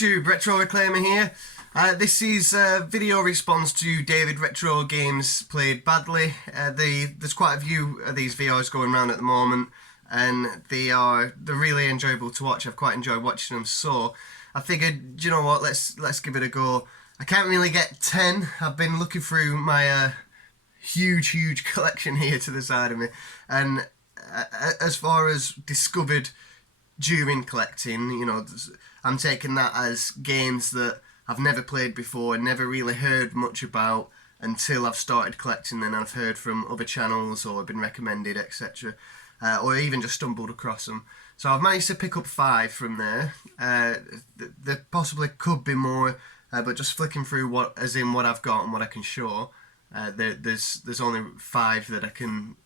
YouTube, Retro Reclaimer here. This is a video response to David Retro Games Played Badly. There's quite a few of these videos going around at the moment, and they're really enjoyable to watch. I've quite enjoyed watching them, so I figured, do you know what, let's give it a go. I can't really get 10. I've been looking through my huge collection here to the side of me, and as far as discovered during collecting, you know, I'm taking that as games that I've never played before and never really heard much about until I've started collecting them and I've heard from other channels or been recommended, etc. Or even just stumbled across them. So I've managed to pick up 5 from there. There possibly could be more, but just flicking through what I've got and what I can show, there's only 5 that I can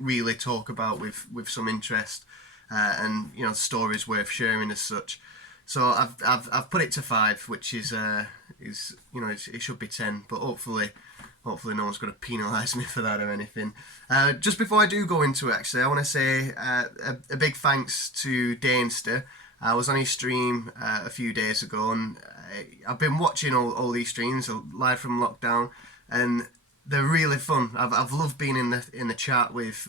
really talk about with some interest. And you know, stories worth sharing as such. So I've put it to 5, which is you know, it should be 10, but hopefully no one's going to penalise me for that or anything. Just before I do go into it, actually, I want to say a big thanks to Danesters. I was on his stream a few days ago, and I've been watching all these streams live from lockdown, and they're really fun. I've loved being in the chat with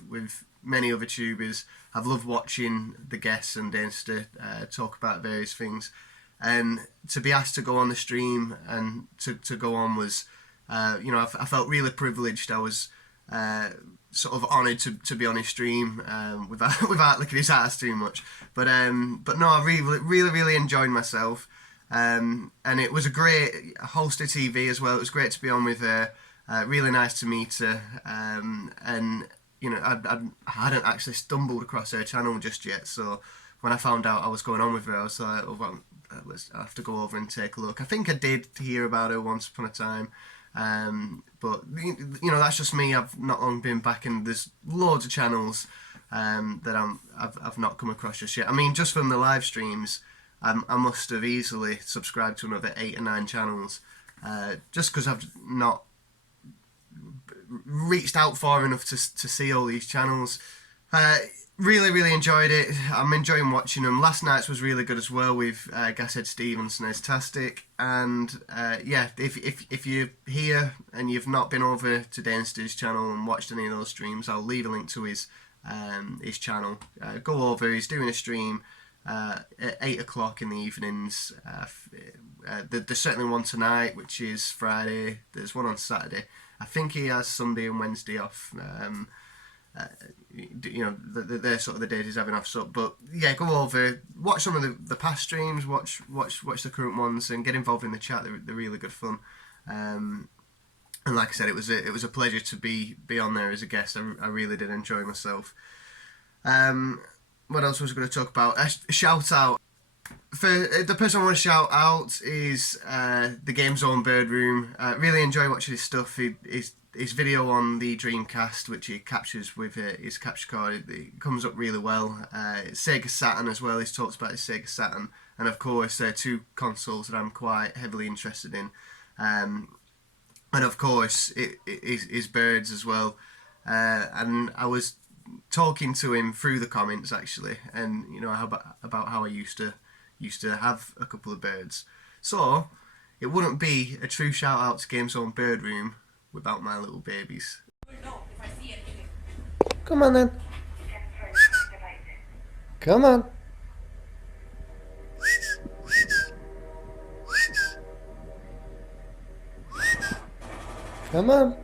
many other tubers. I've loved watching the guests and Danesters talk about various things, and to be asked to go on the stream and to go on was, you know, I felt really privileged. I was sort of honoured to be on his stream without looking his ass too much. But no, I really enjoyed myself, and it was a great host of TV as well. It was great to be on with her. Really nice to meet her, and you know, I hadn't actually stumbled across her channel just yet, so when I found out I was going on with her, I was like, oh, well, I have to go over and take a look. I think I did hear about her once upon a time, but you know, that's just me. I've not long been back, and there's loads of channels that I've not come across just yet. I mean, just from the live streams, I must have easily subscribed to another 8 or 9 channels, just because I've not reached out far enough to see all these channels. Really enjoyed it. I'm enjoying watching them. Last night's was really good as well with Gashead Stevenson as Tastic, and yeah, if you're here and you've not been over to Danesters' channel and watched any of those streams, I'll leave a link to his channel. Go over. He's doing a stream at 8 o'clock in the evenings. There's certainly one tonight, which is Friday. There's one on Saturday. I think he has Sunday and Wednesday off. You know, they're sort of the days he's having off. So, but yeah, go over, watch some of the past streams, watch the current ones, and get involved in the chat. They're really good fun. And like I said, it was a pleasure to be on there as a guest. I really did enjoy myself. What else was I going to talk about? A shout out. For the person I want to shout out is the GameZoneBirdRoom. Really enjoy watching his stuff. His video on the Dreamcast, which he captures with his capture card, it comes up really well. Sega Saturn as well. He's talked about his Sega Saturn, and of course they're 2 consoles that I'm quite heavily interested in. And of course his birds as well. And I was talking to him through the comments actually, and you know, about how I used to have a couple of birds. So it wouldn't be a true shout out to GameZoneBirdRoom without my little babies. Come on then. Come on. Come on.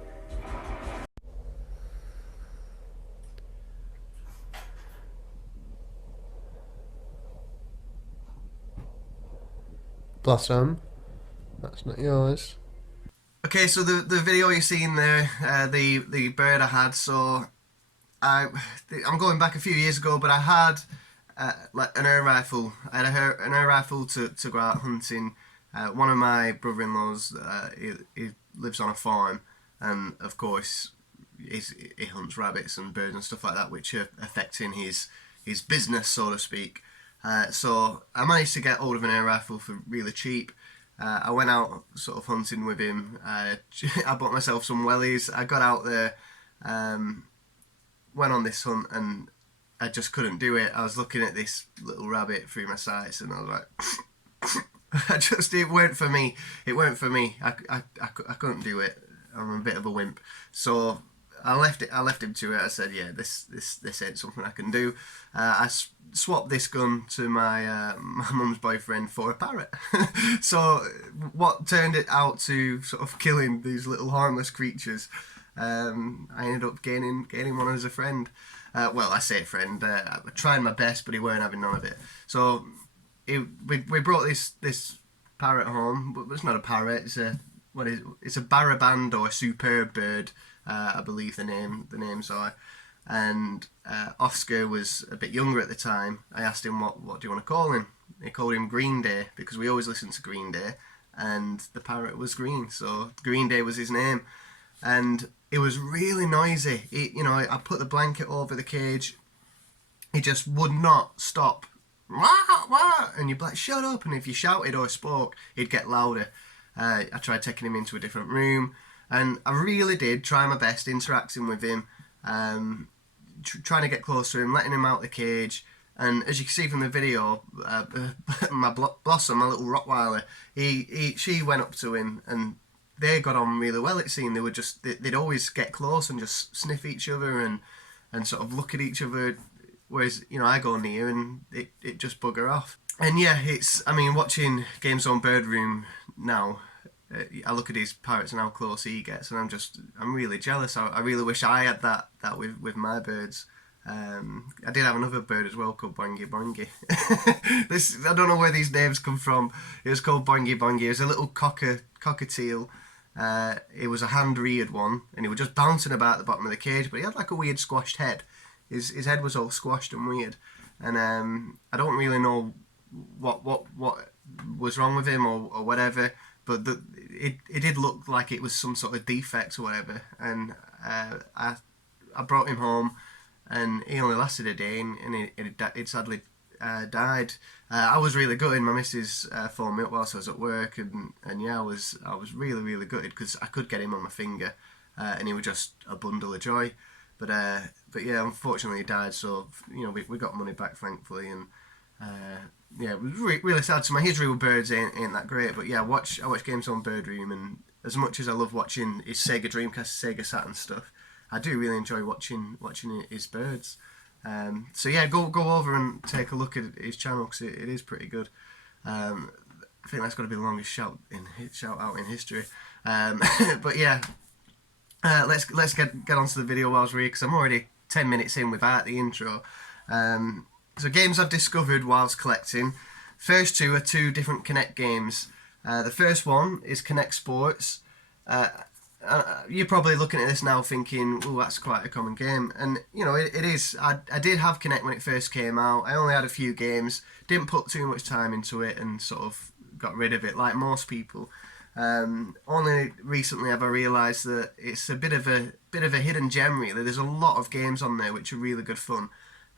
Blossom, that's not yours. Okay, so the video you're seeing there, the bird I had, so I'm going back a few years ago, but I had like an air rifle. I had an air rifle to go out hunting. One of my brother-in-laws, he lives on a farm, and of course he hunts rabbits and birds and stuff like that, which are affecting his business, so to speak. So I managed to get hold of an air rifle for really cheap. I went out sort of hunting with him. I bought myself some wellies. I got out there, went on this hunt, and I just couldn't do it. I was looking at this little rabbit through my sights, and I was like, It weren't for me. It weren't for me. I couldn't do it. I'm a bit of a wimp. So I left him to it. I said, yeah, this ain't something I can do. Swapped this gun to my mum's boyfriend for a parrot. So what turned it out to sort of killing these little harmless creatures, I ended up gaining one as a friend. Well, I say friend. I tried my best, but he weren't having none of it. So we brought this parrot home. But it's not a parrot. It's a baraband or a superb bird. I believe the names are. And Oscar was a bit younger at the time. I asked him what do you want to call him. He called him Green Day because we always listened to Green Day, and the parrot was green, so Green Day was his name. And it was really noisy. I put the blanket over the cage. He just would not stop. Wah, wah, and you'd be like, shut up. And if you shouted or spoke, he'd get louder. I tried taking him into a different room, and I really did try my best interacting with him, trying to get close to him, letting him out the cage. And as you can see from the video, my Blossom, my little Rottweiler, she went up to him, and they got on really well. It seemed they'd always get close and just sniff each other and sort of look at each other. Whereas I go near and it just bugger off. And yeah, watching GameZoneBirdRoom now, I look at his parrots and how close he gets, and I'm really jealous. I really wish I had that with my birds. I did have another bird as well called Boingy Boingy. I don't know where these names come from. It was called Boingy Boingy. It was a little cockatiel. It was a hand-reared one, and he was just bouncing about the bottom of the cage, but he had like a weird squashed head. His head was all squashed and weird, and I don't really know what was wrong with him or whatever, but it did look like it was some sort of defect or whatever, and I brought him home, and he only lasted a day, and it sadly died. I was really gutted. My missus phoned me up whilst I was at work, and yeah, I was really, really gutted because I could get him on my finger, and he was just a bundle of joy. But yeah, unfortunately he died. So we got money back, thankfully, and yeah, it was really sad. So my history with birds ain't that great, but yeah, I watch GameZoneBirdRoom, and as much as I love watching his Sega Dreamcast, Sega Saturn stuff, I do really enjoy watching his birds. So yeah, go over and take a look at his channel because it is pretty good. I think that's got to be the longest shout out in history. But yeah, let's get on to the video whilst we're here, because I'm already 10 minutes in without the intro. So games I've discovered whilst collecting. First two are two different Kinect games. The first one is Kinect Sports. You're probably looking at this now thinking, oh, that's quite a common game. And, it is. I did have Kinect when it first came out. I only had a few games. Didn't put too much time into it and sort of got rid of it like most people. Only recently have I realised that it's a bit of a hidden gem, really. There's a lot of games on there which are really good fun.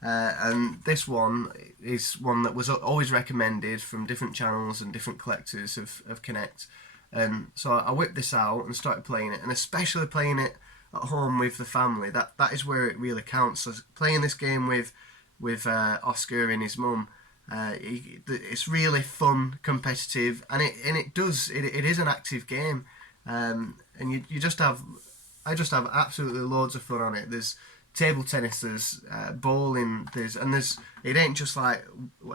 And this one is one that was always recommended from different channels and different collectors of Kinect. And so I whipped this out and started playing it, and especially playing it at home with the family. That is where it really counts. So playing this game with Oscar and his mum, it's really fun, competitive, and it is an active game. And I just have absolutely loads of fun on it. There's table tennis, there's bowling, it ain't just like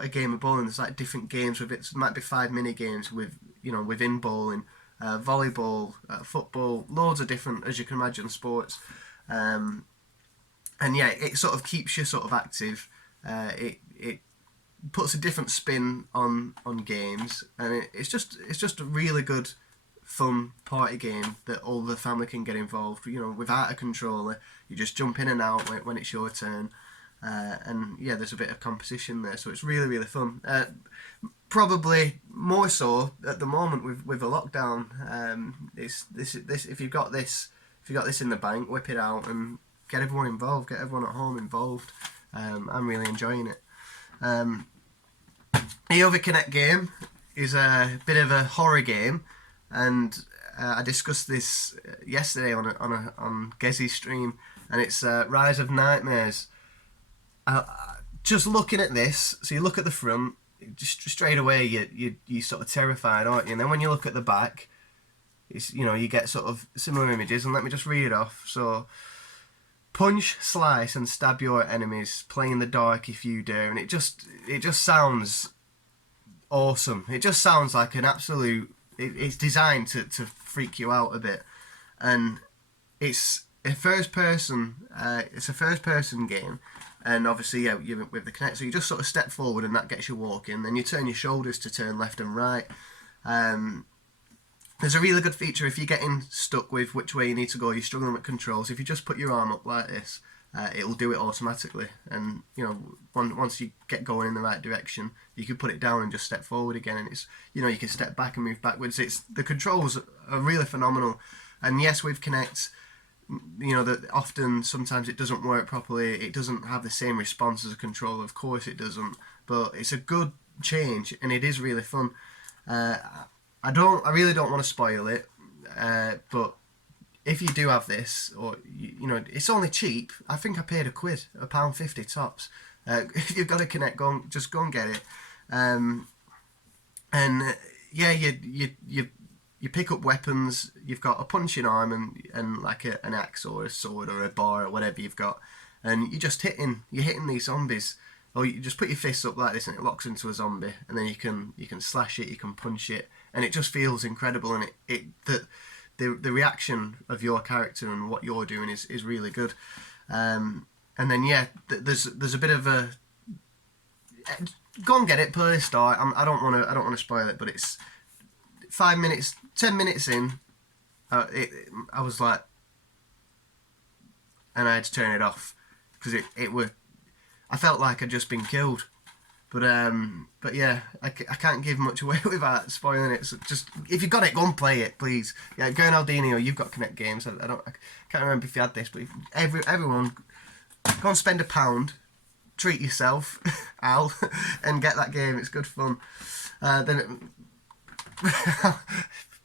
a game of bowling. There's like different games with it. It might be 5 mini games within bowling, volleyball, football, loads of different, as you can imagine, sports. And yeah, it sort of keeps you sort of active. It puts a different spin on games, and it's just a really good, fun party game that all the family can get involved. Without a controller, you just jump in and out when it's your turn, and yeah, there's a bit of competition there, so it's really, really fun. Probably more so at the moment with the lockdown. If you've got this in the bank, whip it out and get everyone involved, get everyone at home involved. I'm really enjoying it. The other Kinect game is a bit of a horror game, and I discussed this yesterday on Gezi's stream, and it's Rise of Nightmares. Just looking at this, so you look at the front, just straight away you sort of terrified, aren't you? And then when you look at the back, it's, you know, you get sort of similar images. And let me just read it off. So, punch, slice, and stab your enemies. Play in the dark if you dare. And it just sounds awesome. It just sounds like an absolute. It's designed to freak you out a bit, and it's a first person. It's a first person game. And obviously, yeah, you with the Kinect, so you just sort of step forward and that gets you walking. Then you turn your shoulders to turn left and right. There's a really good feature if you're getting stuck with which way you need to go, you're struggling with controls. If you just put your arm up like this, it'll do it automatically. And you know, once you get going in the right direction, you can put it down and just step forward again. And it's, you know, you can step back and move backwards. It's, the controls are really phenomenal. And yes, with Kinect, you know, that often sometimes it doesn't work properly. It doesn't have the same response as a controller. Of course it doesn't, but it's a good change and it is really fun. I really don't want to spoil it, but if you do have this, or you know, it's only cheap. I think I paid £1.50 tops. If you've got a Kinect, just go and get it. And yeah, you pick up weapons. You've got a punching arm and like an axe or a sword or a bar or whatever you've got, and you're hitting these zombies. Or you just put your fists up like this and it locks into a zombie, and then you can slash it, you can punch it, and it just feels incredible. And the reaction of your character and what you're doing is really good. And then yeah, there's a bit of a, go and get it, play the start. I don't want to spoil it, but it's 10 minutes in. I was like, and I had to turn it off because I felt like I'd just been killed, but yeah, I can't give much away without spoiling it. So just, if you've got it, go and play it, please. Yeah, Gernaldinho, you've got Kinect games. I can't remember if you had this, but everyone, go and spend £1, treat yourself, Al, and get that game. It's good fun.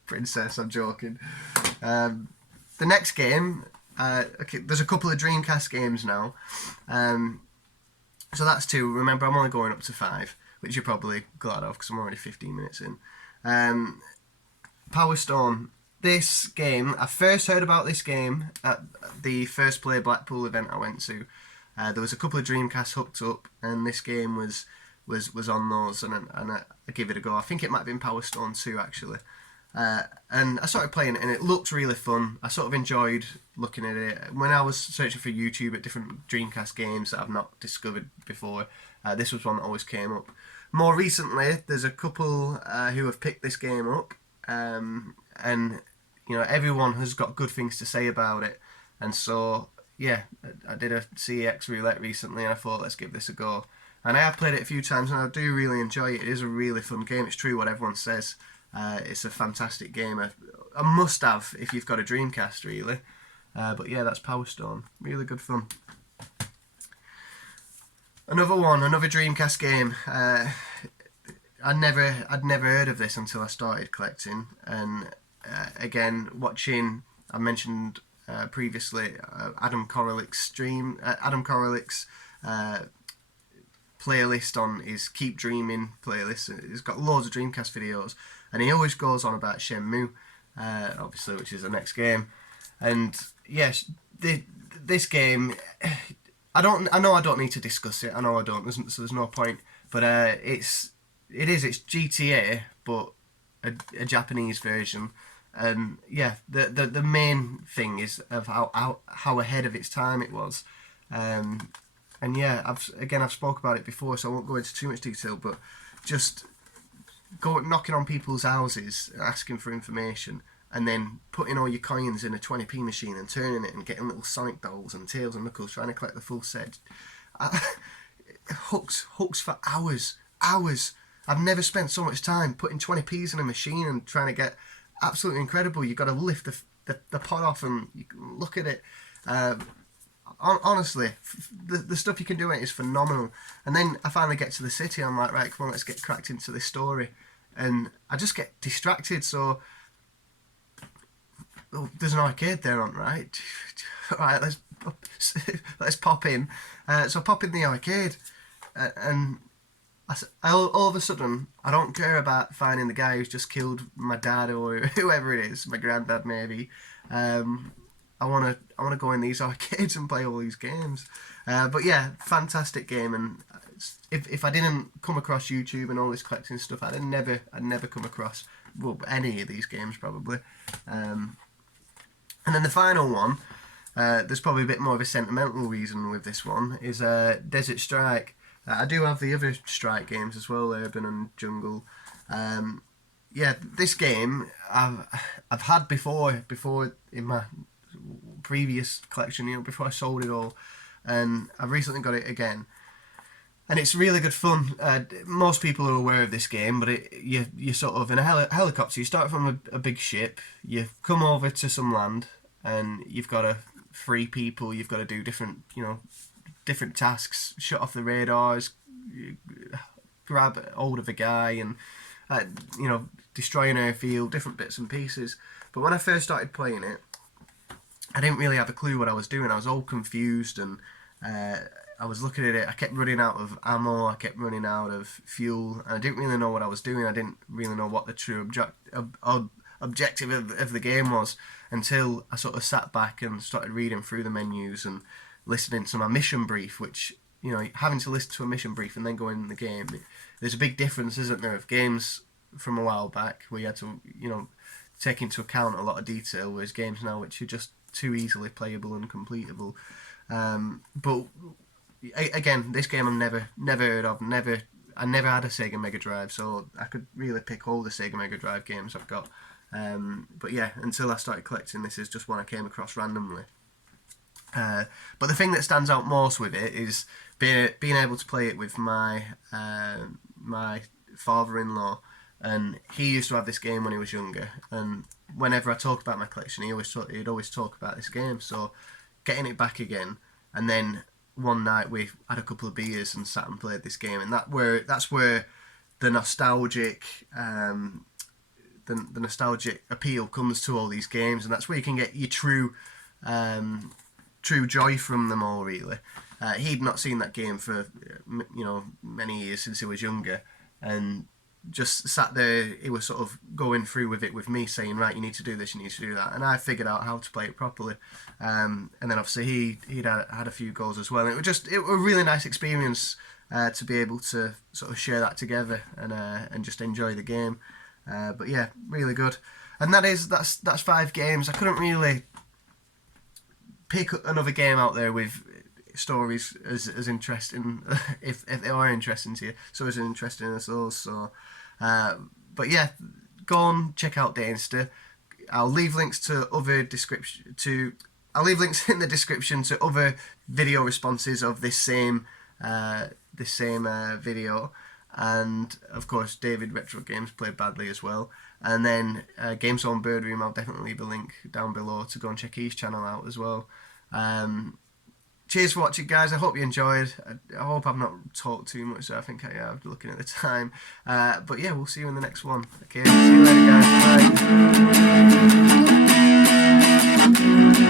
Princess, I'm joking. The next game, okay, there's a couple of Dreamcast games now. So that's 2. Remember, I'm only going up to 5, which you're probably glad of because I'm already 15 minutes in. Powerston. This game, I first heard about this game at the First Play Blackpool event I went to. There was a couple of Dreamcasts hooked up, and this game was on those, and I gave it a go. I think it might have been Powerston 2 actually. And I started playing it and it looked really fun. I sort of enjoyed looking at it. When I was searching for YouTube at different Dreamcast games that I've not discovered before, this was one that always came up. More recently, there's a couple who have picked this game up, and you know, everyone has got good things to say about it. And so yeah, I did a CEX roulette recently and I thought, let's give this a go. And I have played it a few times and I do really enjoy it. It is a really fun game. It's true what everyone says. It's a fantastic game, a must-have if you've got a Dreamcast, really. But yeah, that's Powerston. Really good fun. Another Dreamcast game. I'd never heard of this until I started collecting, and again, watching. I mentioned previously Adam Koralick's playlist on his Keep Dreaming playlist. He's got loads of Dreamcast videos, and he always goes on about Shenmue, obviously, which is the next game. And yes, this game, I know I don't need to discuss it. I know I don't. So there's no point. But it's GTA, but a Japanese version. And yeah, the main thing is of how ahead of its time it was. And yeah, I've spoke about it before, so I won't go into too much detail. But just knocking on people's houses, asking for information, and then putting all your coins in a 20p machine and turning it and getting little Sonic dolls and Tails and Knuckles, trying to collect the full set. Hooks for hours. I've never spent so much time putting 20p's in a machine and trying to get absolutely incredible. You've got to lift the pot off and you can look at it. Honestly, the stuff you can do in it is phenomenal. And then I finally get to the city. I'm like, right, come on, let's get cracked into this story. And I just get distracted. So there's an arcade there on, right? Right, let's pop in. So I pop in the arcade, and all of a sudden, I don't care about finding the guy who's just killed my dad or whoever it is, my granddad maybe. I wanna go in these arcades and play all these games. But yeah, fantastic game. And if I didn't come across YouTube and all this collecting stuff, I'd never come across any of these games probably. And then the final one, there's probably a bit more of a sentimental reason with this one, is Desert Strike. I do have the other Strike games as well, Urban and Jungle. Yeah, this game I've had before in my previous collection, before I sold it all, and I've recently got it again. And it's really good fun. Most people are aware of this game, but you're sort of in a helicopter. You start from a big ship, you come over to some land, and you've got to free people. You've got to do different tasks, shut off the radars, grab hold of a guy, and destroy an airfield, different bits and pieces. But when I first started playing it, I didn't really have a clue what I was doing. I was all confused, and I was looking at it. I kept running out of ammo. I kept running out of fuel, and I didn't really know what I was doing. I didn't really know what the true objective of the game was until I sort of sat back and started reading through the menus and listening to my mission brief. Which, having to listen to a mission brief and then go in the game, there's a big difference, isn't there, of games from a while back where you had to take into account a lot of detail, whereas games now which are just too easily playable and completable. But again, this game I've never heard of. I never had a Sega Mega Drive, so I could really pick all the Sega Mega Drive games I've got. But yeah, until I started collecting, this is just one I came across randomly. But the thing that stands out most with it is being able to play it with my father-in-law, and he used to have this game when he was younger. And whenever I talk about my collection, he'd always talk about this game. So getting it back again, and then one night we had a couple of beers and sat and played this game, and that's where the nostalgic the nostalgic appeal comes to all these games, and that's where you can get your true joy from them all. Really, he'd not seen that game for many years since he was younger, and just sat there. He was sort of going through with it with me, saying, right, you need to do this, you need to do that, and I figured out how to play it properly. And then obviously he'd had a few goals as well, and it was a really nice experience to be able to sort of share that together and just enjoy the game. But yeah, really good. And that's 5 games. I couldn't really pick another game out there with stories as interesting, if they are interesting to you, so as interesting as those. So but yeah, go on, check out Danester. I'll leave links in the description to other video responses of this same video, and of course David Retro Games Played Badly as well. And then GameZoneBirdRoom, I'll definitely leave a link down below to go and check his channel out as well. Cheers for watching, guys. I hope you enjoyed. I hope I've not talked too much, so I think I have, looking at the time. But yeah, we'll see you in the next one. Okay, see you later, guys. Bye.